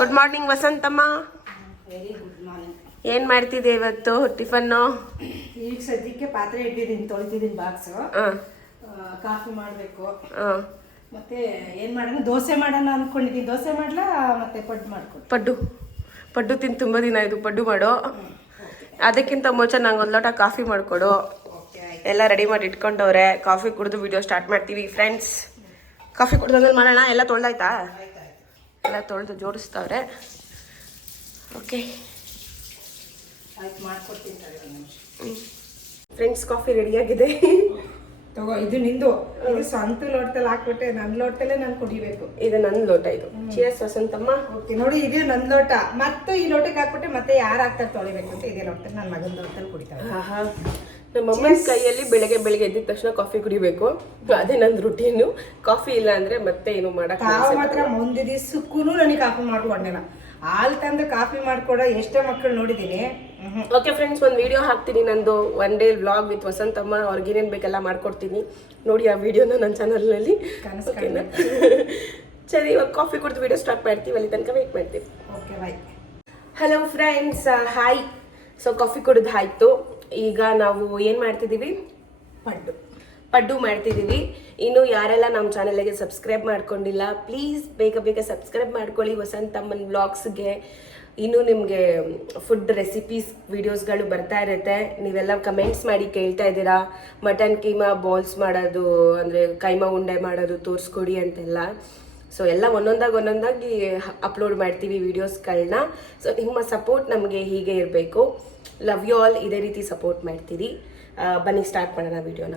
Good morning Vasanthamma. Very good morning. ಏನ್ ಮಾಡ್ತಿದ್ದೆ ಇವತ್ತು ಟಿಫನ್ನು? ಈಗ ಸದ್ಯಕ್ಕೆ ಪಾತ್ರೆ ಇಟ್ಟಿದ್ದೀನಿ, ತೊಳಿತಿದ್ದೀನಿ ಬಾಕ್ಸು. ಕಾಫಿ ಮಾಡಬೇಕು. ಮತ್ತೆ ಏನ್ ಮಾಡೋಣ, ದೋಸೆ ಮಾಡೋಣ ಅನ್ಕೊಂಡಿದ್ದೀನಿ. ದೋಸೆ ಮಾಡ್ಲಾ ಮತ್ತೆ ಪಡ್ಡು ಮಾಡ್ಕೊಂಡು? ಪಡ್ಡು ತಿಂದು ತುಂಬ ದಿನ ಆಯ್ತು. ಪಡ್ಡು ಮಾಡೋ. ಅದಕ್ಕಿಂತ ಮುಂಚೆ ನಂಗೆ ಒಂದು ಲೋಟ ಕಾಫಿ ಮಾಡಿಕೊಡು. ಎಲ್ಲ ರೆಡಿ ಮಾಡಿ ಇಟ್ಕೊಂಡವ್ರೆ. ಕಾಫಿ ಕುಡಿದು ವಿಡಿಯೋ ಸ್ಟಾರ್ಟ್ ಮಾಡ್ತೀವಿ ಫ್ರೆಂಡ್ಸ್. ಕಾಫಿ ಕುಡ್ದಂಗೆ ಮಾಡೋಣ. ಎಲ್ಲ ತೊಳ್ದಾಯ್ತಾ? ಎಲ್ಲ ತೊಳೆದು ಜೋಡಿಸ್ತವ್ರೆ. ಓಕೆ ಆಯ್ತು, ಮಾಡ್ಕೊಡ್ತೀನಿ ಫ್ರೆಂಡ್ಸ್. ಕಾಫಿ ರೆಡಿಯಾಗಿದೆ. ತಗೋ, ಇದು ನಿಂದು. ಇದು ಸ್ವಂತ ಲೋಟದಲ್ಲಿ ಹಾಕ್ಬಿಟ್ಟೆ, ನನ್ನ ಲೋಟದಲ್ಲೇ ನಾನು ಕುಡಿಬೇಕು. ಇದು ನನ್ನ ಲೋಟ. ಇದು ಚಿಯರ್ಸ್ ವಸಂತಮ್ಮ. ಓಕೆ, ನೋಡಿ ಇದೇ ನನ್ನ ಲೋಟ. ಮತ್ತೆ ಈ ಲೋಟಕ್ಕೆ ಹಾಕ್ಬಿಟ್ಟೆ ಮತ್ತೆ ಯಾರು ಹಾಕ್ತಾರೆ ತೊಳಿಬೇಕು ಅಂತ ಇದೇ ಲೋಟದಲ್ಲಿ ನನ್ನ ಮಗನ ಲೋಟದಲ್ಲಿ ಕುಡಿತಾರೆ. ನಮ್ಮಮ್ಮನ ಕೈಯಲ್ಲಿ ಬೆಳಗ್ಗೆ ಎದ್ದಿದ ತಕ್ಷಣ ಕಾಫಿ ಕುಡಿಬೇಕು. ಅದೇ ನಂದು ರುಟೀನು. ಕಾಫಿ ಇಲ್ಲ ಅಂದ್ರೆ ಮತ್ತೆ ಏನು ಮಾಡಕ್ ಮಾತ್ರ ಮುಂದೆ ದಿವಸಕ್ಕೂ ನನಗೆ ಕಾಫಿ ಮಾಡ್ಕೊಂಡಿಲ್ಲ. ಹಾಲು ತಂದು ಕಾಫಿ ಮಾಡ್ಕೊಡೋ ಎಷ್ಟೋ ಮಕ್ಕಳು ನೋಡಿದ್ದೀನಿ. ಓಕೆ ಫ್ರೆಂಡ್ಸ್, ಒಂದು ವಿಡಿಯೋ ಹಾಕ್ತೀನಿ ನಂದು, one day vlog with Vasanthamma. ಅವ್ರಿಗೆ ಏನೇನು ಬೇಕೆಲ್ಲ ಮಾಡ್ಕೊಡ್ತೀನಿ ನೋಡಿ ಆ ವಿಡಿಯೋನ ನನ್ನ ಚಾನಲ್ನಲ್ಲಿ. ಓಕೆನಾ? ಸರಿ, ಇವಾಗ ಕಾಫಿ ಕುಡಿದು ವಿಡಿಯೋ ಸ್ಟಾರ್ಟ್ ಮಾಡ್ತೀವಿ. ಅಲ್ಲಿ ತನಕ ವೇಟ್ ಮಾಡ್ತೀವಿ. Okay, bye. Hello friends, hi. So coffee ಕುಡಿದು ಆಯಿತು. ಈಗ ನಾವು ಏನು ಮಾಡ್ತಿದ್ದೀವಿ? ಪಡ್ಡು ಮಾಡ್ತಿದ್ದೀವಿ. ಇನ್ನು ಯಾರೆಲ್ಲ ನಮ್ಮ ಚಾನಲ್ಗೆ ಸಬ್ಸ್ಕ್ರೈಬ್ ಮಾಡ್ಕೊಂಡಿಲ್ಲ, ಪ್ಲೀಸ್ ಬೇಗ ಸಬ್ಸ್ಕ್ರೈಬ್ ಮಾಡ್ಕೊಳ್ಳಿ ವಸಂತಮ್ಮನ ವ್ಲಾಗ್ಸ್ಗೆ. ಇನ್ನು ನಿಮಗೆ ಫುಡ್ ರೆಸಿಪೀಸ್ ವಿಡಿಯೋಸ್ಗಳು ಬರ್ತಾ ಇರುತ್ತೆ. ನೀವೆಲ್ಲ ಕಮೆಂಟ್ಸ್ ಮಾಡಿ ಕೇಳ್ತಾ ಇದ್ದೀರಾ, ಮಟನ್ ಕೀಮಾ ಬಾಲ್ಸ್ ಮಾಡೋದು, ಅಂದರೆ ಕೈಮಾ ಉಂಡೆ ಮಾಡೋದು ತೋರಿಸ್ಕೊಡಿ ಅಂತೆಲ್ಲ. ಸೊ ಎಲ್ಲ ಒಂದೊಂದಾಗಿ ಅಪ್ಲೋಡ್ ಮಾಡ್ತೀವಿ ವಿಡಿಯೋಸ್ಗಳನ್ನ. ಸೊ ನಿಮ್ಮ ಸಪೋರ್ಟ್ ನಮಗೆ ಹೀಗೆ ಇರಬೇಕು. Love you all. ಇದೇ ರೀತಿ ಸಪೋರ್ಟ್ ಮಾಡ್ತೀರಿ. ಬನ್ನಿ ಸ್ಟಾರ್ಟ್ ಮಾಡೋಣ ವಿಡಿಯೋನ.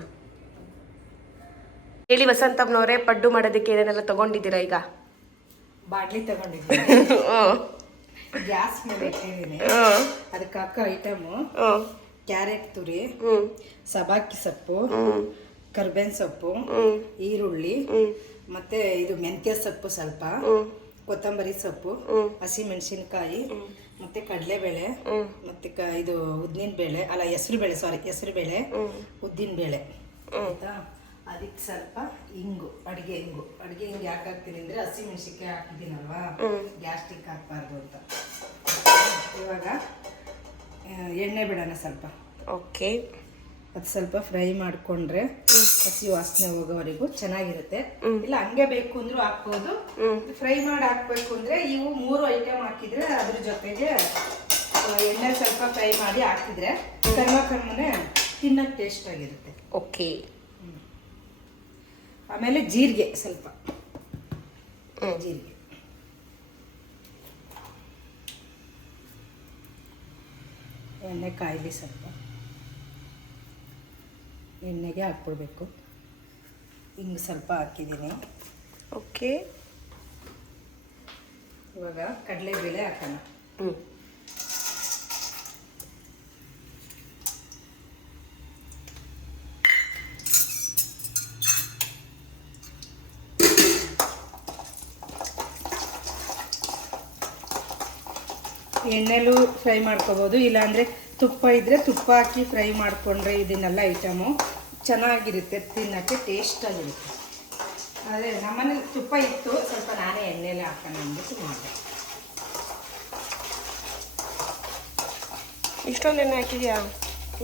ಹೇಳಿ ವಸಂತಮ್ಮನವರೇ, ಪಡ್ಡು ಮಾಡೋದಕ್ಕೆ ಏನೇನೆಲ್ಲ ತಗೊಂಡಿದ್ದೀರಾ? ಈಗ ಬಾಟ್ಲಿ ತಗೊಂಡಿದ್ದೀನಿ, ಗ್ಯಾಸ್ ಮೇಲೆ ಇಟ್ಟಿದ್ದೀನಿ. ಅದಕ್ಕೆ ಹಾಕೋ ಐಟಮು ಕ್ಯಾರೆಟ್ ತುರಿ, ಸಬಾಕಿ ಸೊಪ್ಪು, ಕರ್ಬೇವಿನ ಸೊಪ್ಪು, ಈರುಳ್ಳಿ, ಮತ್ತೆ ಇದು ಮೆಂತ್ಯ ಸೊಪ್ಪು ಸ್ವಲ್ಪ, ಕೊತ್ತಂಬರಿ ಸೊಪ್ಪು, ಹಸಿಮೆಣಸಿನ್ಕಾಯಿ, ಮತ್ತೆ ಕಡಲೆಬೇಳೆ, ಮತ್ತೆ ಇದು ಉದ್ದಿನ ಬೇಳೆ ಅಲ್ಲ ಹೆಸರು ಬೇಳೆ, ಉದ್ದಿನ ಬೇಳೆ ಆಯ್ತಾ. ಅದಕ್ಕೆ ಸ್ವಲ್ಪ ಅಡುಗೆ ಹಿಂಗು ಯಾಕೆ ಹಾಕ್ತೀನಿ ಅಂದರೆ ಹಸಿಮೆಣಸಿನ್ಕಾಯಿ ಹಾಕಿದ್ದೀನಲ್ವಾ, ಗ್ಯಾಸ್ಟ್ರಿಕ್ ಹಾಕ್ಬಾರ್ದು ಅಂತ. ಇವಾಗ ಎಣ್ಣೆ ಬಿಡೋಣ ಸ್ವಲ್ಪ. ಓಕೆ, ಅದು ಸ್ವಲ್ಪ ಫ್ರೈ ಮಾಡಿಕೊಂಡ್ರೆ ಹಸಿ ವಾಸನೆ ಹೋಗೋವರೆಗೂ ಚೆನ್ನಾಗಿರುತ್ತೆ. ಇಲ್ಲ ಹಂಗೆ ಬೇಕು ಅಂದ್ರೂ ಹಾಕ್ಬೋದು. ಫ್ರೈ ಮಾಡಿ ಹಾಕ್ಬೇಕು ಅಂದರೆ ಇವು 3 ಐಟಮ್ ಹಾಕಿದ್ರೆ ಅದ್ರ ಜೊತೆಗೆ ಎಣ್ಣೆ ಸ್ವಲ್ಪ ಫ್ರೈ ಮಾಡಿ ಹಾಕಿದ್ರೆ ಕರ್ಮನೆ ತಿನ್ನಕ್ಕೆ ಟೇಸ್ಟ್ ಆಗಿರುತ್ತೆ. ಓಕೆ. ಆಮೇಲೆ ಜೀರಿಗೆ ಸ್ವಲ್ಪ, ಜೀರಿಗೆ ಎಣ್ಣೆ ಕಾಯಿಲಿ ಸ್ವಲ್ಪ, ಎಣ್ಣೆಗೆ ಹಾಕ್ಬಿಡ್ಬೇಕು. ಹಿಂಗೆ ಸ್ವಲ್ಪ ಹಾಕಿದ್ದೀನಿ. ಓಕೆ, ಇವಾಗ ಕಡಲೆಬೇಳೆ ಹಾಕೋಣ. ಎಣ್ಣೆಲೂ ಫ್ರೈ ಮಾಡ್ಕೋಬೋದು, ಇಲ್ಲಾಂದರೆ ತುಪ್ಪ ಇದ್ದರೆ ತುಪ್ಪ ಹಾಕಿ ಫ್ರೈ ಮಾಡಿಕೊಂಡ್ರೆ ಇದನ್ನೆಲ್ಲ ಐಟಮು ಚೆನ್ನಾಗಿರುತ್ತೆ, ತಿನ್ನೋಕ್ಕೆ ಟೇಸ್ಟಾಗಿರುತ್ತೆ. ಆದರೆ ನಮ್ಮನೇಲಿ ತುಪ್ಪ ಇತ್ತು, ಸ್ವಲ್ಪ ನಾನೇ ಎಣ್ಣೆಲೆ ಹಾಕೋಣ ಅಂದ್ಬಿಟ್ಟು ಮಾಡಿದೆ. ಇಷ್ಟೊಂದು ಎಣ್ಣೆ ಹಾಕಿದ್ಯಾ?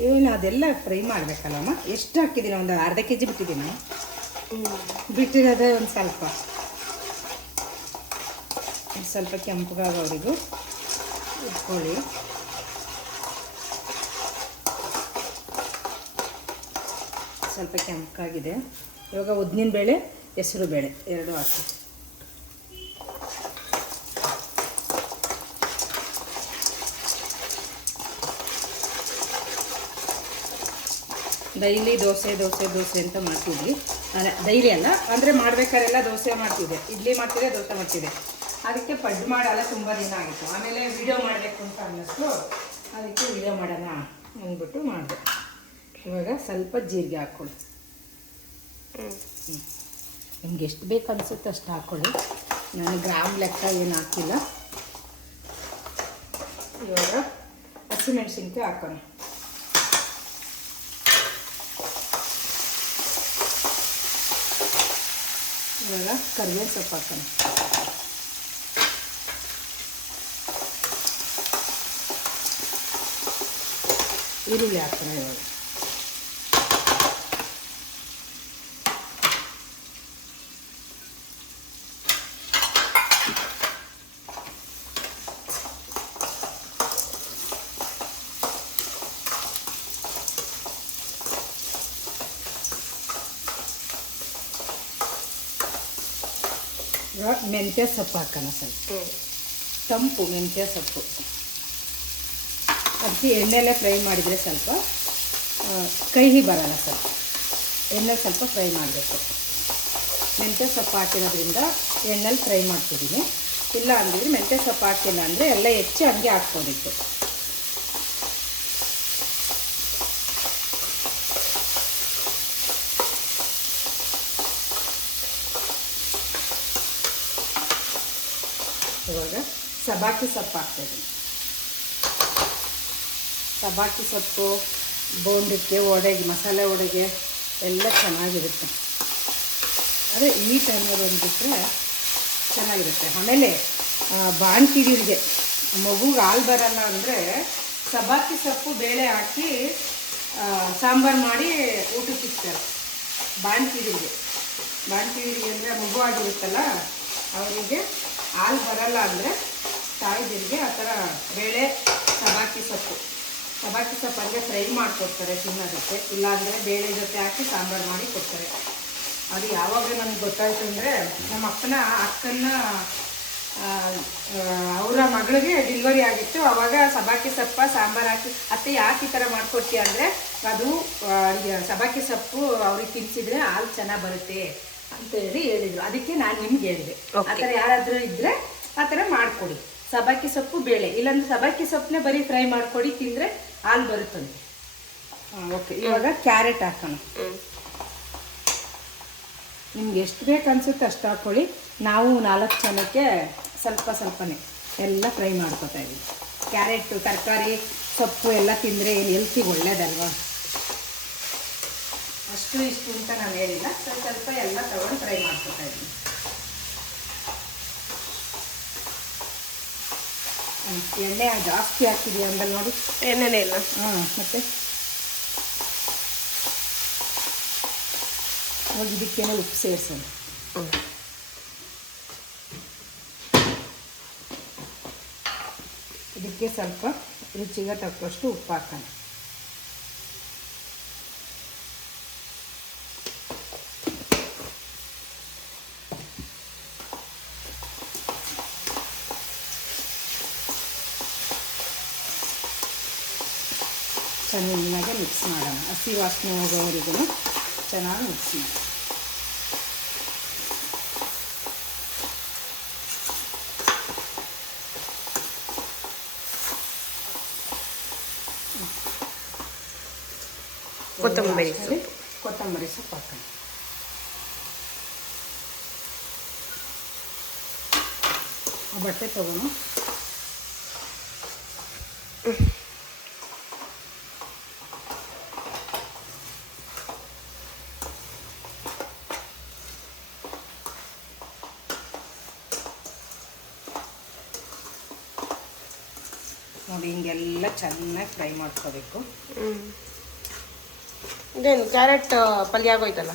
ಏನು ಅದೆಲ್ಲ ಫ್ರೈ ಮಾಡಬೇಕಲ್ಲಮ್ಮ. ಎಷ್ಟು ಹಾಕಿದ್ದೀನಿ? ಒಂದು ಅರ್ಧ kg ಬಿಟ್ಟಿದ್ದೀನಿ. ಬಿಟ್ಟಿರೋದೇ ಒಂದು ಸ್ವಲ್ಪ ಕೆಂಪಗಾಗೋವರೆಗೂ ಇಟ್ಕೊಳ್ಳಿ. ಸ್ವಲ್ಪ ಕೆಂಪಗಾಗಿದೆ. ಇವಾಗ ಉದ್ದಿನ ಬೇಳೆ, ಹೆಸರು ಬೇಳೆ ಎರಡು ಹಾಕಿ. ಡೈಲಿ ದೋಸೆ ಅಂತ ಮಾಡ್ತಿದ್ವಿ. ಡೈಲಿ ಅಲ್ಲ, ಅಂದರೆ ಮಾಡ್ಬೇಕಾರೆಲ್ಲ ದೋಸೆ ಮಾಡ್ತಿದ್ದೆ, ಇಡ್ಲಿ ಮಾಡ್ತಿದ್ದೆ, ದೋಸೆ ಮಾಡ್ತಿದ್ದೆ. ಅದಕ್ಕೆ ಪಡ್ಡು ಮಾಡಲ್ಲ, ತುಂಬ ದಿನ ಆಗಿತ್ತು. ಆಮೇಲೆ ವಿಡಿಯೋ ಮಾಡಬೇಕು ಅಂತ ಅನ್ನಿಸ್ತು, ಅದಕ್ಕೆ ವಿಡಿಯೋ ಮಾಡೋಣ ಅಂದ್ಬಿಟ್ಟು ಮಾಡಿದೆ. ಇವಾಗ ಸ್ವಲ್ಪ ಜೀರಿಗೆ ಹಾಕ್ಕೊಳ್ಳಿ. ನಿಮ್ಗೆ ಎಷ್ಟು ಬೇಕು ಅನಿಸುತ್ತೆ ಅಷ್ಟು ಹಾಕ್ಕೊಳ್ಳಿ. ನಾನು ಗ್ರಾಮ್ ಲೆಕ್ಕ ಏನು ಹಾಕಿಲ್ಲ. ಇವಾಗ ಹಸಿಮೆಣಸಿನ್ಕಾಯಿ ಹಾಕೋಣ. ಇವಾಗ ಕರಿಬೇವು ಸೊಪ್ಪು ಹಾಕೋಣ. ಈರುಳ್ಳಿ ಹಾಕೋಣ ಇವಾಗ. ಇವಾಗ ಮೆಂತ್ಯ ಸೊಪ್ಪು ಹಾಕೋಣ ಸ್ವಲ್ಪ. ತಂಪು ಮೆಂತ್ಯ ಸೊಪ್ಪು ಅದಕ್ಕೆ ಎಣ್ಣೆಲೆ ಫ್ರೈ ಮಾಡಿದರೆ ಸ್ವಲ್ಪ ಕಹಿ ಬರೋಲ್ಲ. ಸ್ವಲ್ಪ ಎಣ್ಣೆ ಸ್ವಲ್ಪ ಫ್ರೈ ಮಾಡಬೇಕು. ಮೆಂತ್ಯ ಸೊಪ್ಪು ಹಾಕಿರೋದ್ರಿಂದ ಎಣ್ಣೆಲಿ ಫ್ರೈ ಮಾಡ್ತಿದ್ದೀನಿ. ಇಲ್ಲ ಅಂದಿದ್ರೆ ಮೆಂತ್ಯ ಸೊಪ್ಪು ಹಾಕಿಲ್ಲ ಅಂದರೆ ಎಲ್ಲ ಹೆಚ್ಚಿ ಹಂಗೆ ಹಾಕ್ಬೋದಿತ್ತು. ಇವಾಗ ಸಬ್ಬಾಕಿ ಸೊಪ್ಪು ಹಾಕ್ತಾಯಿದ್ದೀನಿ. ಸಬ್ಬಾಕಿ ಸೊಪ್ಪು ಬೋಂಡಕ್ಕೆ, ವಡೆಗೆ, ಮಸಾಲೆ ವಡೆಗೆ ಎಲ್ಲ ಚೆನ್ನಾಗಿರುತ್ತೆ. ಆದರೆ ಈ ಟೈಮಲ್ಲಿ ಬಂದುಬಿಟ್ರೆ ಚೆನ್ನಾಗಿರುತ್ತೆ. ಆಮೇಲೆ ಬಾಣ್ತಿರಿಗೆ ಮಗುಗೆ ಹಾಲು ಬರಲ್ಲ ಅಂದರೆ ಸಬ್ಬಾಕಿ ಸೊಪ್ಪು ಬೇಳೆ ಹಾಕಿ ಸಾಂಬಾರು ಮಾಡಿ ಊಟಕ್ಕೆ ಇಡ್ತಾರೆ. ಬಾಣ್ತಿರಿಗೆ ಅಂದರೆ ಮಗು ಆಗಿರುತ್ತಲ್ಲ ಅವರಿಗೆ ಹಾಲು ಬರಲ್ಲ ಅಂದರೆ ತಾಯಿದಿರಿಗೆ ಆ ಥರ ಬೇಳೆ ಸಬ್ಬಾಕಿ ಸೊಪ್ಪು ಹಂಗೆ ಫ್ರೈ ಮಾಡಿಕೊಡ್ತಾರೆ ತಿನ್ನೋದಕ್ಕೆ. ಇಲ್ಲಾಂದರೆ ಬೇಳೆ ಜೊತೆ ಹಾಕಿ ಸಾಂಬಾರು ಮಾಡಿ ಕೊಡ್ತಾರೆ. ಅದು ಯಾವಾಗ ನನಗೆ ಗೊತ್ತಾಯ್ತು ಅಂದರೆ ನಮ್ಮ ಅಕ್ಕನ ಅವರ ಮಗಳಿಗೆ ಡೆಲಿವರಿ ಆಗಿತ್ತು. ಆವಾಗ ಸಬ್ಬಾಕಿ ಸೊಪ್ಪು ಸಾಂಬಾರು ಹಾಕಿ, ಅತ್ತೆ ಯಾಕೆ ಈ ಥರ ಮಾಡಿಕೊಡ್ತೀಯ ಅಂದರೆ ಅದು ಸಬ್ಬಾಕಿ ಸೊಪ್ಪು ಅವ್ರಿಗೆ ತಿನ್ನಿಸಿದ್ರೆ ಹಾಲು ಚೆನ್ನಾಗಿ ಬರುತ್ತೆ ಅಂತ ಹೇಳಿದರು. ಅದಕ್ಕೆ ನಾನು ನಿಮ್ಗೆ ಹೇಳಿದೆ ಆ ಥರ ಯಾರಾದರೂ ಇದ್ದರೆ ಆ ಥರ ಮಾಡಿಕೊಡಿ. ಸಬ್ಬಾಕಿ ಸೊಪ್ಪು ಬೇಳೆ, ಇಲ್ಲಾಂದ್ರೆ ಸಬ್ಬಾಕಿ ಸೊಪ್ಪನ್ನೇ ಬರೀ ಫ್ರೈ ಮಾಡಿಕೊಡಿ, ತಿಂದರೆ ಹಾಲು ಬರುತ್ತಂತೆ. ಓಕೆ, ಇವಾಗ ಕ್ಯಾರೆಟ್ ಹಾಕೋಣ. ನಿಮ್ಗೆ ಎಷ್ಟು ಬೇಕು ಅನಿಸುತ್ತೆ ಅಷ್ಟು ಹಾಕ್ಕೊಳ್ಳಿ. ನಾವು 4 ಜನಕ್ಕೆ ಸ್ವಲ್ಪನೇ ಎಲ್ಲ ಫ್ರೈ ಮಾಡ್ಕೊತಾ ಇದ್ದೀವಿ. ಕ್ಯಾರೆಟು, ತರಕಾರಿ, ಸೊಪ್ಪು ಎಲ್ಲ ತಿಂದರೆ ಹೆಲ್ತಿಗೆ ಒಳ್ಳೇದಲ್ವಾ. ಅಷ್ಟು ಇಷ್ಟು ಅಂತ ನಾನು ಹೇಳಿಲ್ಲ, ಸ್ವಲ್ಪ ಎಲ್ಲ ತಗೊಂಡು ಫ್ರೈ ಮಾಡ್ಕೊತಾ ಇದ್ದೀನಿ. ಎಣ್ಣೆ ಜಾಸ್ತಿ ಹಾಕಿದೀವಿ ಅಂದಲ್ಲಿ ನೋಡಿ. ಎಣ್ಣೆನೇ ಇಲ್ಲ. ಮತ್ತೆ ಹೋಗಿ ಇದಕ್ಕೇನೆ ಉಪ್ಪು ಸೇರಿಸೋಣ. ಇದಕ್ಕೆ ಸ್ವಲ್ಪ ರುಚಿಗೆ ತಕ್ಕಷ್ಟು ಉಪ್ಪು ಹಾಕೋಣ. ಚೆನ್ನಾಗಿ ಮಿಕ್ಸ್ ಮಾಡೋಣ. ಹಸಿ ವಾಸನೆ ಹೋಗೋವರೆಗೂ ಚೆನ್ನಾಗಿ ಮಿಕ್ಸ್ ಮಾಡಿ. ಕೊತ್ತಂಬರಿ ಸೊಪ್ಪು ಹಾಕೋಣ. ಆ ಬಟ್ಟೆ ತಗೋಣ. ನೋಡಿ ಹಿಂಗೆಲ್ಲ ಚೆನ್ನಾಗಿ ಫ್ರೈ ಮಾಡ್ಕೋಬೇಕು. ಇದೇನು ಕ್ಯಾರೆಟ್ ಪಲ್ಯ ಆಗೋಯ್ತಲ್ಲ.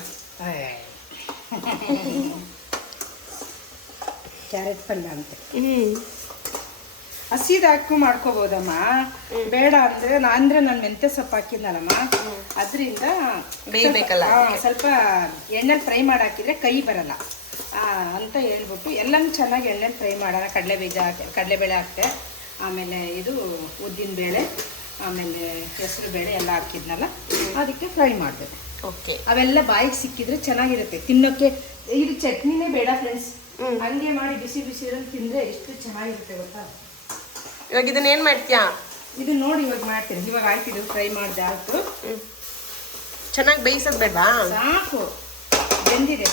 ಕ್ಯಾರೆಟ್ ಪಲ್ಯ ಅಂತ ಹಸಿದು ಹಾಕು ಮಾಡ್ಕೋಬೋದಮ್ಮ. ಬೇಡ ಅಂದರೆ ನಾನು ಮೆಂತ್ಯ ಸೊಪ್ಪು ಹಾಕಿದ್ನಲ್ಲಮ್ಮ, ಅದರಿಂದ ಬೇಯಬೇಕಲ್ಲ, ಸ್ವಲ್ಪ ಎಣ್ಣೆಲಿ ಫ್ರೈ ಮಾಡಿ ಹಾಕಿದರೆ ಕೈ ಬರಲ್ಲ ಅಂತ ಹೇಳ್ಬಿಟ್ಟು ಎಲ್ಲನೂ ಚೆನ್ನಾಗಿ ಎಣ್ಣೆಲಿ ಫ್ರೈ ಮಾಡೋಣ. ಕಡಲೆಬೇಳೆ ಹಾಕ್ತೆ, ಆಮೇಲೆ ಇದು ಉದ್ದಿನ ಬೇಳೆ, ಆಮೇಲೆ ಹೆಸರು ಬೇಳೆ ಎಲ್ಲ ಹಾಕಿದ್ನಲ್ಲ, ಅದಕ್ಕೆ ಫ್ರೈ ಮಾಡಿದೆ. ಓಕೆ, ಅವೆಲ್ಲ ಬಾಯಿಗೆ ಸಿಕ್ಕಿದ್ರೆ ಚೆನ್ನಾಗಿರುತ್ತೆ ತಿನ್ನೋಕ್ಕೆ. ಇದು ಚಟ್ನಿನೇ ಬೇಡ ಫ್ರೆಂಡ್ಸ್, ಹಂಗೆ ಮಾಡಿ ಬಿಸಿ ಇರೋದು ತಿಂದರೆ ಎಷ್ಟು ಚೆನ್ನಾಗಿರುತ್ತೆ ಗೊತ್ತಾ. ಇವಾಗ ಇದನ್ನ ಏನು ಮಾಡ್ತೀಯಾ? ಇದು ನೋಡಿ ಇವಾಗ ಮಾಡ್ತೀನಿ. ಇವಾಗ ಆಯ್ತು, ಫ್ರೈ ಮಾಡಿದೆ ಆಯ್ತು. ಚೆನ್ನಾಗಿ ಬೇಯಿಸೋದು ಬೇಡವಾ? ಸಾಕು, ಬೆಂದಿದೆ.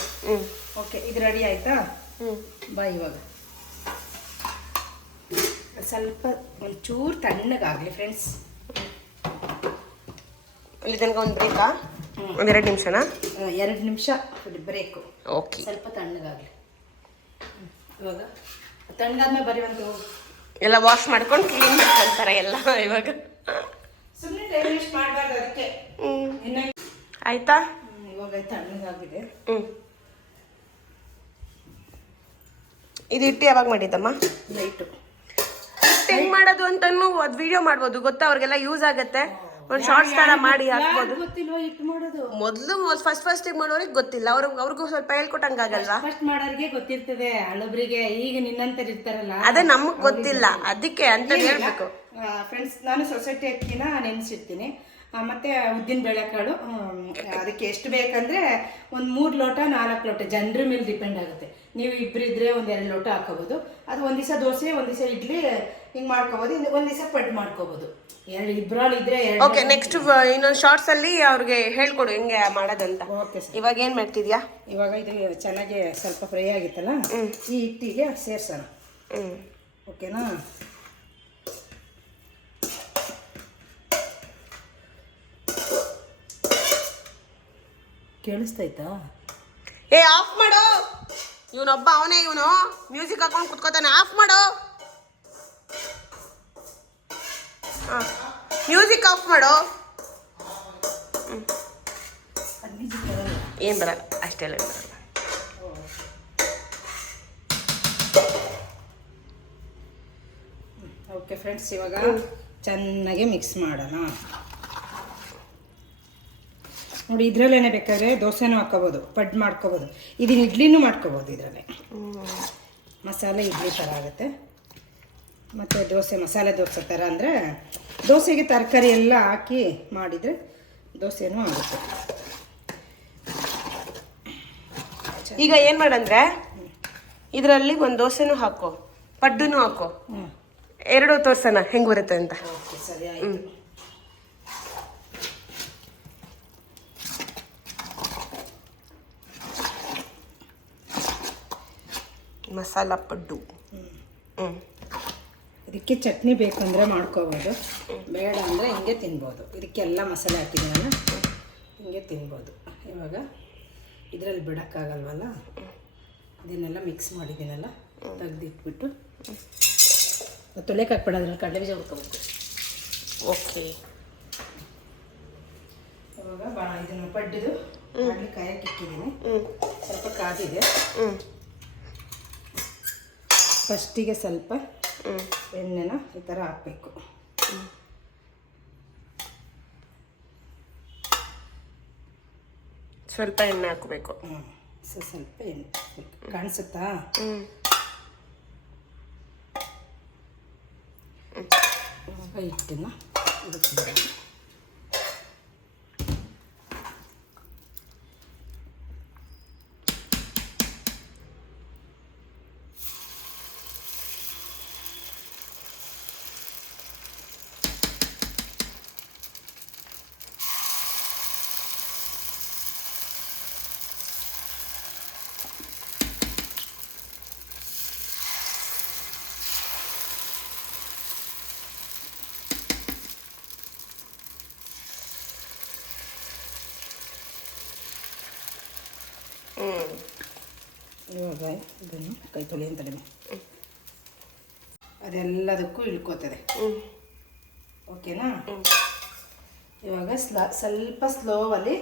ಓಕೆ, ಇದು ರೆಡಿ ಆಯ್ತಾ? ಬಾ ಇವಾಗ ಸ್ವಲ್ಪ ಒಂಚೂರು ತಣ್ಣಗಾಗಲಿ ಫ್ರೆಂಡ್ಸ್. ಇಲ್ಲಿ ತನಕ ಒಂದು ಬ್ರೇಕಾ? ಒಂದು 2 ನಿಮಿಷನಾ? 2 ನಿಮಿಷ ಬ್ರೇಕು. ಓಕೆ, ಸ್ವಲ್ಪ ತಣ್ಣಗಾಗಲಿ. ಇವಾಗ ತಣ್ಣಗಾದ್ಮೇಲೆ ಬರೀ ಒಂದು ಎಲ್ಲ ವಾಶ್ ಮಾಡ್ಕೊಂಡು ಕ್ಲೀನ್ ಮಾಡ್ಕೊಂತಾರೆ ಎಲ್ಲ ಇವಾಗ. ಸುಮ್ಮನೆ ಟೈಮ್ ವೇಸ್ಟ್ ಮಾಡಬಾರ್ದು ಅದಕ್ಕೆ. ಆಯ್ತಾ? ಇವಾಗ ತಣ್ಣಗಾಗಿದೆ. ಇದು ಹಿಟ್ಟು ಯಾವಾಗ ಮಾಡಿದ್ದಮ್ಮ? ಲೈಟು ಹೆಂಗ್ ಮಾಡೋದು ಅಂತಾನು ಅದು ವಿಡಿಯೋ ಮಾಡ್ಬೋದು ಗೊತ್ತಾ, ಅವ್ರಿಗೆಲ್ಲ ಯೂಸ್ ಆಗತ್ತೆ. ಒಂದು ಶಾರ್ಟ್ಸ್ ತರ ಮಾಡಿ ಹಾಕ್ಬೋದು. ಗೊತ್ತಿಲ್ವಾ ಹಿಟ್ಟು ಮಾಡೋದು? ಮೊದಲು ಫಸ್ಟ್ ಮಾಡೋರಿಗೆ ಗೊತ್ತಿಲ್ಲ, ಅವ್ರಿಗೂ ಸ್ವಲ್ಪ ಹೇಳ್ಕೊಟ್ಟಂಗಾಗಲ್ವಾ? ಫಸ್ಟ್ ಮಾಡೋರಿಗೆ ಗೊತ್ತಿರ್ತದೆ, ಹಳಬ್ರಿಗೆ. ಈಗ ನಿನ್ನಂತರ ಇರ್ತಾರಲ್ಲ, ಅದೇ ನಮಗ್ ಗೊತ್ತಿಲ್ಲ, ಅದಕ್ಕೆ ಅಂತ ಹೇಳ್ಬೇಕು. ಫ್ರೆಂಡ್ಸ್, ನಾನು ಸೊಸೈಟಿ ಅಕ್ಕಿನ ನೆನೆಸಿರ್ತೀನಿ, ಮತ್ತೆ ಉದ್ದಿನ ಬೇಳೆಕಾಳು. ಅದಕ್ಕೆ ಎಷ್ಟು ಬೇಕಂದ್ರೆ ಒಂದು 3 ಲೋಟ 4 ಲೋಟ, ಜನರ ಮೇಲೆ ಡಿಪೆಂಡ್ ಆಗುತ್ತೆ. ನೀವು ಇಬ್ಬರಿದ್ರೆ 1-2 ಲೋಟ ಹಾಕೋಬಹುದು. ಅದು ಒಂದ್ ದಿವಸ ದೋಸೆ, ಒಂದ್ ದಿವಸ ಇಡ್ಲಿ ಹಿಂಗ್ ಮಾಡ್ಕೋಬಹುದು. ಒಂದ್ ದಿವಸ ಪಡ್ಡು ಮಾಡ್ಕೋಬಹುದು. ಇಬ್ರಲ್ಲಿ ಇದ್ರೆ ಓಕೆ. ನೆಕ್ಸ್ಟ್ ಇನ್ನೊಂದು ಶಾರ್ಟ್ಸ್ ಅಲ್ಲಿ ಅವ್ರಿಗೆ ಹೇಳ್ಕೊಡು ಹೆಂಗೆ ಮಾಡೋದಂತ. Okay sir. ಇವಾಗ ಏನ್ ಮಾಡ್ತಿದ್ಯಾ? ಇವಾಗ ಇದು ಚೆನ್ನಾಗಿ ಸ್ವಲ್ಪ ಫ್ರೈ ಆಗಿತ್ತಲ್ಲ, ಈ ಹಿಟ್ಟಿಗೆ ಸೇರ್ಸೋಣ. ಓಕೆನಾ? ಕೇಳಿಸ್ತೈತಾ? ಆಫ್ ಮಾಡು. ಇವನೊಬ್ಬ ಅವನೇ, ಇವನು ಮ್ಯೂಸಿಕ್ ಹಾಕೊಂಡು ಕುತ್ಕೋತಾನೆ. ಆಫ್ ಮಾಡು, ಮ್ಯೂಸಿಕ್ ಆಫ್ ಮಾಡು. ಏನ್ ಬರಲ್ಲ, ಅಷ್ಟೆಲ್ಲ ಬರಲ್ಲ. ಓಕೆ ಫ್ರೆಂಡ್ಸ್, ಇವಾಗ ಚೆನ್ನಾಗಿ ಮಿಕ್ಸ್ ಮಾಡೋಣ. ನೋಡಿ, ಇದ್ರಲ್ಲೇನೆ ಬೇಕಾದ್ರೆ ದೋಸೆನೂ ಹಾಕೋಬೋದು, ಪಡ್ಡು ಮಾಡ್ಕೋಬೋದು, ಇದನ್ನ ಇಡ್ಲಿನೂ ಮಾಡ್ಕೋಬೋದು. ಇದರಲ್ಲೇ ಮಸಾಲೆ ಇಡ್ಲಿ ಥರ ಆಗುತ್ತೆ. ಮತ್ತು ದೋಸೆ ಮಸಾಲೆ ದೋಸೆ ಥರ ಅಂದರೆ ದೋಸೆಗೆ ತರಕಾರಿ ಎಲ್ಲ ಹಾಕಿ ಮಾಡಿದರೆ ದೋಸೆನೂ ಆಗುತ್ತೆ. ಈಗ ಏನು ಮಾಡಂದ್ರೆ ಇದರಲ್ಲಿ ಒಂದು ದೋಸೆನೂ ಹಾಕೋ, ಪಡ್ಡುನೂ ಹಾಕೋ, ಎರಡು ತೋರ್ಸೋಣ ಹೆಂಗೆ ಬರುತ್ತೆ ಅಂತ. ಓಕೆ, ಸರಿ ಆಯಿತು. ಮಸಾಲ ಪಡ್ಡು. ಇದಕ್ಕೆ ಚಟ್ನಿ ಬೇಕಂದರೆ ಮಾಡ್ಕೋಬೋದು, ಬೇಡ ಅಂದರೆ ಹಿಂಗೆ ತಿನ್ಬೋದು. ಇದಕ್ಕೆಲ್ಲ ಮಸಾಲೆ ಹಾಕಿದ್ದೀನಲ್ಲ, ಹಿಂಗೆ ತಿನ್ಬೋದು. ಇವಾಗ ಇದರಲ್ಲಿ ಬಿಡೋಕ್ಕಾಗಲ್ವಲ್ಲ, ಇದನ್ನೆಲ್ಲ ಮಿಕ್ಸ್ ಮಾಡಿದ್ದೀನಲ್ಲ, ತೆಗೆದಿಟ್ಬಿಟ್ಟು ತೊಳೆಯಕ್ಕೆ ಹಾಕ್ಬೇಡ, ಅದ್ರಲ್ಲಿ ಕಡಲೆ ಬೀಜ ಹುಡ್ಕೋಬೇಕು. ಓಕೆ. ಇವಾಗ ಇದನ್ನು ಪಡ್ಡಿದು ಮಾಡಲಿ ಕಾಯಕ್ಕೆ ಇಟ್ಟಿದ್ದೀನಿ. ಸ್ವಲ್ಪ ಕಾದಿದೆ. ಫಸ್ಟಿಗೆ ಸ್ವಲ್ಪ ಎಣ್ಣೆನ ಈ ಥರ ಹಾಕಬೇಕು. ಸ್ವಲ್ಪ ಎಣ್ಣೆ ಹಾಕಬೇಕು. ಸ್ವಲ್ಪ ಎಣ್ಣೆ ಕಾಣಿಸುತ್ತಾ? ಹಿಟ್ಟನ್ನು ಇದಕ್ಕೆ ಇವಾಗ ಇದನ್ನು ಕೈ ತೊಳಿ ಅಂತ ಅದೆಲ್ಲದಕ್ಕೂ ಇಳ್ಕೋತದೆ. ಓಕೆನಾ? ಇವಾಗ ಸ್ವಲ್ಪ ಸ್ಲೋವಲ್ಲಿ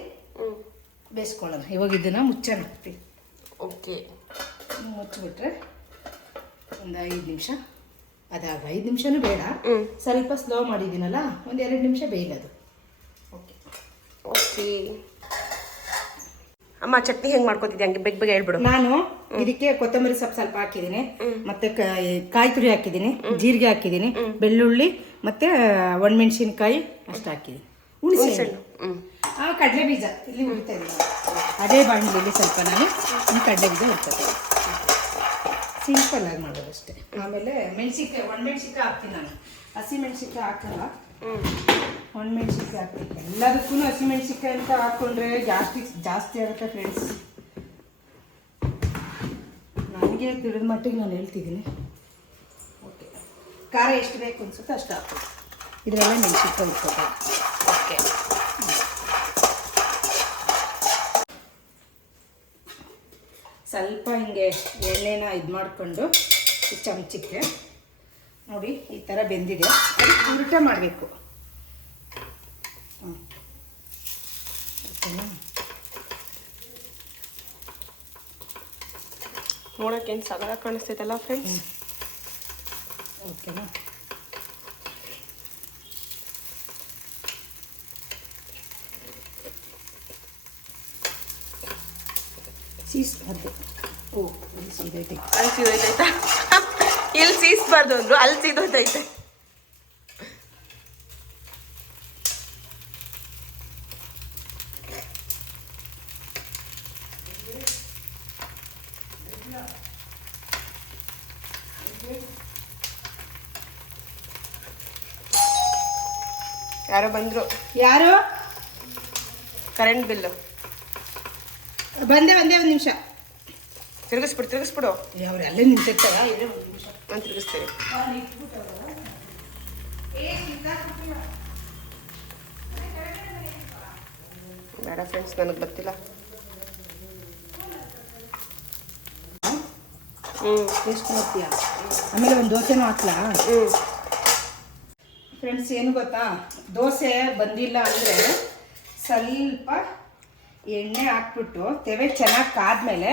ಬೇಯಿಸ್ಕೊಳ್ಳೋಣ. ಇವಾಗ ಇದನ್ನು ಮುಚ್ಚೋಣ. ಓಕೆ, ಮುಚ್ಚಿಬಿಟ್ರೆ ಒಂದು 5 ನಿಮಿಷ. ಅದಾಗ 5 ನಿಮಿಷನೂ ಬೇಡ, ಸ್ವಲ್ಪ ಸ್ಲೋ ಮಾಡಿದ್ದೀನಲ್ಲ, ಒಂದು 2 ನಿಮಿಷ ಬೇಯಲದು. Okay okay. ಅಮ್ಮ, ಚಟ್ನಿ ಹೆಂಗೆ ಮಾಡ್ಕೊತಿದ್ದೆ ಹಂಗೆ ಬೇಗ ಬೇಗ ಹೇಳ್ಬಿಡು. ನಾನು ಇದಕ್ಕೆ ಕೊತ್ತಂಬರಿ ಸೊಪ್ಪು ಸ್ವಲ್ಪ ಹಾಕಿದ್ದೀನಿ, ಮತ್ತೆ ಕಾಯಿ ತುರಿ ಹಾಕಿದ್ದೀನಿ, ಜೀರಿಗೆ ಹಾಕಿದ್ದೀನಿ, ಬೆಳ್ಳುಳ್ಳಿ ಮತ್ತೆ ಒಣಮೆಣಸಿನ್ಕಾಯಿ ಅಷ್ಟು ಹಾಕಿದ್ದೀನಿ. ಹುಣಸೆಹಣ್ಣು, ಕಡಲೆ ಬೀಜ ಇಲ್ಲಿ ಹುಡ್ತಾ ಇದ್ದೀನಿ. ಅದೇ ಬಾಣಲಿಯಲ್ಲಿ ಸ್ವಲ್ಪ ನಾನು ಕಡಲೆ ಬೀಜ ಹುಡ್ಕೊತೀನಿ. ಸಿಂಪಲ್ ಆಗಿ ಮಾಡೋದು ಅಷ್ಟೇ. ಆಮೇಲೆ ಮೆಣಸಿನ್ಕಾಯಿ, ಒಣಮೆಣಸಿನ್ಕಾಯಿ ಹಾಕ್ತೀನಿ ನಾನು, ಹಸಿ ಮೆಣಸಿನ್ಕಾಯಿ ಹಾಕಲ್ಲ. ಒಣಮೆಣಸಿನ್ಕಾಯಿ ಹಾಕ್ತೀನಿ. ಎಲ್ಲದಕ್ಕೂ ಹಸಿಮೆಣಸಿನ್ಕಾಯಿ ಅಂತ ಹಾಕ್ಕೊಂಡ್ರೆ ಜಾಸ್ತಿ ಆಗುತ್ತೆ ಫ್ರೆಂಡ್ಸ್. ನನಗೆ ತಿಳಿದ ಮಟ್ಟಿಗೆ ನಾನು ಹೇಳ್ತಿದ್ದೀನಿ. ಓಕೆ, ಖಾರ ಎಷ್ಟು ಬೇಕು ಅನ್ಸುತ್ತೆ ಅಷ್ಟು ಹಾಕ್ತೀನಿ. ಇದರಲ್ಲೇ ಮೆಣಸಿನ್ಕಾಯಿ ಇಟ್ಕೋಬೇಕು. ಓಕೆ, ಸ್ವಲ್ಪ ಹಿಂಗೆ ಎಣ್ಣೆನ ಇದು ಮಾಡಿಕೊಂಡು ಈ ಚಮಚಕ್ಕೆ ನೋಡಿ ಈ ಥರ ಬೆಂದಿದೆ, ಅದಕ್ಕೆ ಉಲ್ಟ ಮಾಡಬೇಕು. ಓಕೆನಾ? ನೋಡಕ್ಕೆ ಏನು ಸಗಲ ಕಾಣಿಸ್ತೈತಲ್ಲ ಫ್ರೆಂಡ್ಸ್. ಓಕೆನಾ? ಸೀಸ್ಬಾರ್ದು. ಓ ಸೀದೈತೆ. ಅಲ್ಲಿ ಸೀದೋಯ್ತಾಯ್ತಾ? ಇಲ್ಲಿ ಸೀಸ್ಬಾರ್ದು ಅಂದ್ರು, ಅಲ್ಲಿ ಸೀದೋಯ್ತೈತೆ. ಯಾರೋ ಬಂದ್ರು. ಯಾರು? Current bill. ಬಂದೆ ಒಂದು ನಿಮಿಷ. ತಿರುಗಿಸ್ಬಿಡು. ಅವ್ರು ಅಲ್ಲೇ ನಿಂತಿರ್ತಾರ. ನಾನು ತಿರುಗಿಸ್ತೇನೆ. ಬೇಡ ಫ್ರೆಂಡ್ಸ್, ನನಗೆ ಗೊತ್ತಿಲ್ಲ. ಎಷ್ಟು ಮಾಡ್ತೀಯ? ಆಮೇಲೆ ಒಂದು ದೋಸೆನೂ ಹಾಕ್ಲಾ? ಫ್ರೆಂಡ್ಸ್ ಏನು ಗೊತ್ತಾ, ದೋಸೆ ಬಂದಿಲ್ಲ ಅಂದರೆ ಸ್ವಲ್ಪ ಎಣ್ಣೆ ಹಾಕ್ಬಿಟ್ಟು ತೆವೆ ಚೆನ್ನಾಗಿ ಕಾದ್ಮೇಲೆ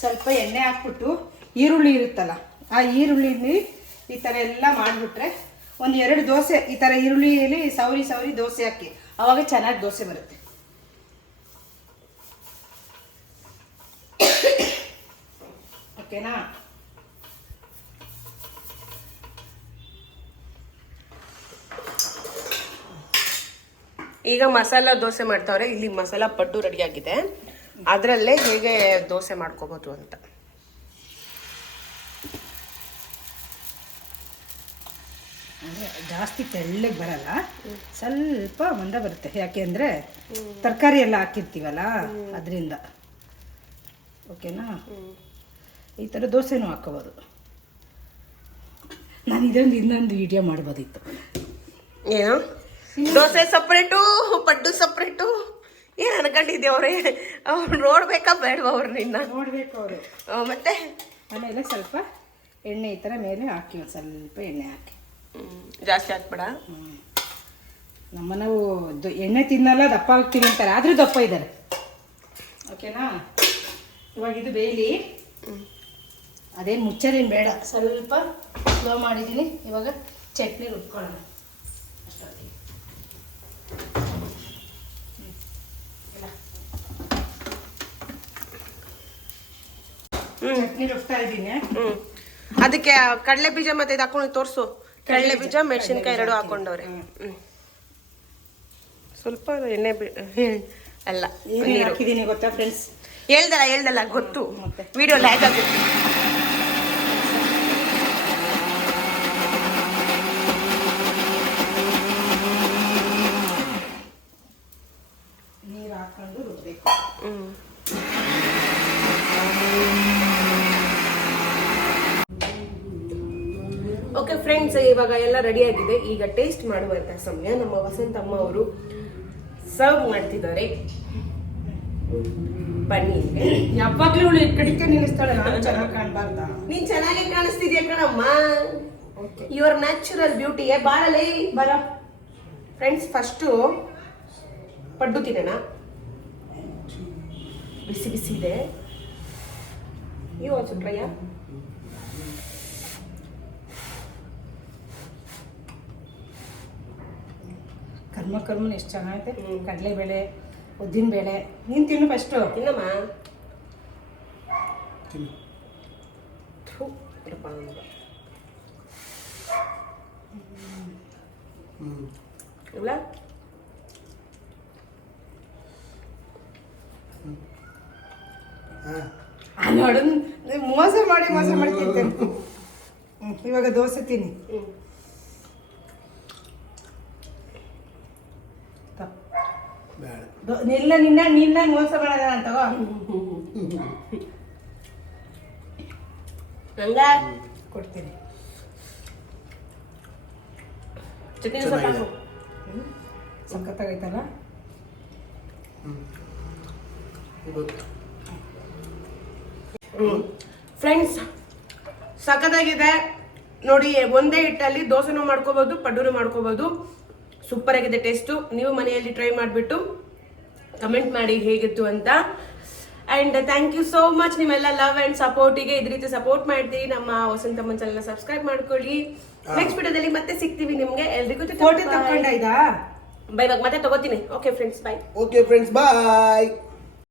ಸ್ವಲ್ಪ ಎಣ್ಣೆ ಹಾಕ್ಬಿಟ್ಟು ಈರುಳ್ಳಿ ಇರುತ್ತಲ್ಲ, ಆ ಈರುಳ್ಳಿಲಿ ಈ ಥರ ಎಲ್ಲ ಮಾಡಿಬಿಟ್ರೆ ಒಂದು 2 ದೋಸೆ ಈ ಥರ ಈರುಳ್ಳಿಯಲ್ಲಿ ಸವರಿ ದೋಸೆ ಹಾಕಿ, ಆವಾಗ ಚೆನ್ನಾಗಿ ದೋಸೆ ಬರುತ್ತೆ. ಓಕೆನಾ? ಈಗ ಮಸಾಲ ದೋಸೆ ಮಾಡ್ತಾವ್ರೆ. ಇಲ್ಲಿ ಮಸಾಲ ಪಡ್ಡು ರೆಡಿ ಆಗಿದೆ. ಅದರಲ್ಲೇ ಹೇಗೆ ದೋಸೆ ಮಾಡ್ಕೋಬೋದು ಅಂತ. ಅಂದರೆ ಜಾಸ್ತಿ ತೆಳ್ಳಗೆ ಬರಲ್ಲ, ಸ್ವಲ್ಪ ಮಂದ ಬರುತ್ತೆ. ಯಾಕೆ ಅಂದರೆ ತರಕಾರಿ ಎಲ್ಲ ಹಾಕಿರ್ತೀವಲ್ಲ ಅದರಿಂದ. ಓಕೆನಾ? ಈ ಥರ ದೋಸೆನೂ ಹಾಕೋಬೋದು. ನಾನು ಇನ್ನೊಂದು ವಿಡಿಯೋ ಮಾಡ್ಬೋದಿತ್ತು. ಏನು? ದೋಸೆ ಸಪ್ರೇಟು, ಪಡ್ಡು ಸಪ್ರೇಟು. ಏನು ಅನ್ಕೊಂಡಿದ್ದೆ ಅವ್ರೆ? ಅವ್ರು ನೋಡ್ಬೇಕಾ ಬೇಡವಾ? ಅವ್ರು ನಿನ್ನ ನೋಡಬೇಕು ಅವರು. ಮತ್ತೆ ಆಮೇಲೆ ಸ್ವಲ್ಪ ಎಣ್ಣೆ ಈ ಥರ ಮೇಲೆ ಹಾಕಿ, ಒಂದು ಸ್ವಲ್ಪ ಎಣ್ಣೆ ಹಾಕಿ. ಜಾಸ್ತಿ ಹಾಕ್ಬೇಡ. ನಾವು ಎಣ್ಣೆ ತಿನ್ನಲ್ಲ, ದಪ್ಪ ಆಗ್ತೀವಿ ಅಂತಾರೆ, ಆದರೂ ದಪ್ಪ ಇದ್ದಾರೆ. ಓಕೆನಾ? ಇವಾಗ ಇದು ಬೇಯಲಿ. ಅದೇನು ಮುಚ್ಚದೇನು ಬೇಡ, ಸ್ವಲ್ಪ ಸ್ಲೋ ಮಾಡಿದ್ದೀನಿ. ಇವಾಗ ಚಟ್ನಿ ರುಬ್ಕೊಳ್ಳೋಣ. ಚಟ್ನಿ ರುಬ್ತಾ ಇದ್ದೀನಿ. ಅದಕ್ಕೆ ಕಡಲೆ ಬೀಜ ಮತ್ತೆ ಇದು ಹಾಕೊಂಡು ತೋರಿಸು. ಕಡಲೆ ಬೀಜ, ಮೆಣಸಿನ್ಕಾಯಿ 2 ಹಾಕೊಂಡವ್ರೆ. ಸ್ವಲ್ಪ ಎಣ್ಣೆ ಅಲ್ಲ ನೀರು ಹಾಕಿದ್ದೀನಿ. ಗೊತ್ತಾ ಫ್ರೆಂಡ್ಸ್? ಹೇಳ್ದಲ್ಲ ಗೊತ್ತು. ವಿಡಿಯೋ ಲ್ಯಾಗ್ ಆಗುತ್ತೆ. ನೀರು ಹಾಕೊಂಡು ರುಬ್ಬೇಕು. ಓಕೆ ಫ್ರೆಂಡ್ಸ್, ಇವಾಗ ಎಲ್ಲ ರೆಡಿ ಆಗಿದೆ. ಈಗ ಟೇಸ್ಟ್ ಮಾಡುವಂತ ಸಮಯ. ನಮ್ಮ ವಸಂತಮ್ಮ ಅವರು ಸರ್ವ್ ಮಾಡ್ತಿದ್ದಾರೆ. ಬನ್ನಿ. ಯಾವಾಗ್ಲೂ ಇವಳು ಈ ಕಡಿಕೆ ನಿಲ್ಲಿಸ್ತಾಳೆ, ನಾನು ಚೆನ್ನಾಗಿ ಕಾಣಬಾರ್ದ? ನೀನ್ ಚೆನ್ನಾಗಿ ಕಾಣಿಸ್ತಿದ್ಯಾ ಕಣಮ್ಮ. Your natural beauty. ಬಾಳಲೇ ಬರ. ಫ್ರೆಂಡ್ಸ್, ಫಸ್ಟು ಪಡ್ಡು ತಿನ್ನೋಣ. ಬಿಸಿ ಬಿಸಿ ಇದೆ. You also try. ಕರ್ಮನ ಎಷ್ಟು ಚೆನ್ನಾಗೈತೆ. ಕಡಲೆಬೇಳೆ, ಉದ್ದಿನಬೇಳೆ. ನೀನು ತಿನ್ನು ಫಸ್ಟು. ತಿನ್ನಮ್ಮ. ಇಲ್ಲ ನೋಡು, ಮೋಸ ಮಾಡಿ ತಿಂತೇನೆ. ಇವಾಗ ದೋಸೆ ತಿನ್ನಿ. ನಿನ್ನ ಮೋಸ ಮಾಡೋದ ಅಂತಗೋ. ಹಂಗ ಕೊಡ್ತೀನಿ. ಚಟ್ನಿ ಸ್ವಲ್ಪ ಹಾಕು. ಸಖತ್ತಾಗೈತಲ್ಲ? ಫ್ರೆಂಡ್ಸ್, ಸಖತ್ತಾಗಿದೆ ನೋಡಿ. ಒಂದೇ ಹಿಟ್ಟಲ್ಲಿ ದೋಸೆನೂ ಮಾಡ್ಕೋಬಹುದು, ಪಡ್ಡುನು ಮಾಡ್ಕೋಬಹುದು. ಸೂಪರ್ ಆಗಿದೆ ಟೇಸ್ಟು. ನೀವು ಮನೆಯಲ್ಲಿ ಟ್ರೈ ಮಾಡಿಬಿಟ್ಟು ಕಮೆಂಟ್ ಮಾಡಿ ಹೇಗಿತ್ತು ಅಂತ. And thank you so much ನಿಮ್ಮೆಲ್ಲ ಲವ್ ಅಂಡ್ ಸಪೋರ್ಟಿಗೆ. ಇದೇ ರೀತಿ ಸಪೋರ್ಟ್ ಮಾಡ್ತೀವಿ. ನಮ್ಮ ವಸಂತಮ್ಮನ ಚಾನಲ್ ಸಬ್ಸ್ಕ್ರೈಬ್ ಮಾಡ್ಕೊಳ್ಳಿ. ನೆಕ್ಸ್ಟ್ ವಿಡಿಯೋದಲ್ಲಿ ಮತ್ತೆ ಸಿಗ್ತೀವಿ ನಿಮ್ಗೆ. ಎಲ್ರಿಗೂ ಫೋಟೋ ತಕೊಂಡಾಯ್ದಾ? ಬೈ. ಇವಾಗ ಮತ್ತೆ ತಗೋತೀನಿ. ಓಕೆ ಫ್ರೆಂಡ್ಸ್, ಬಾಯ್. ಓಕೆ ಫ್ರೆಂಡ್ಸ್, ಬಾಯ್.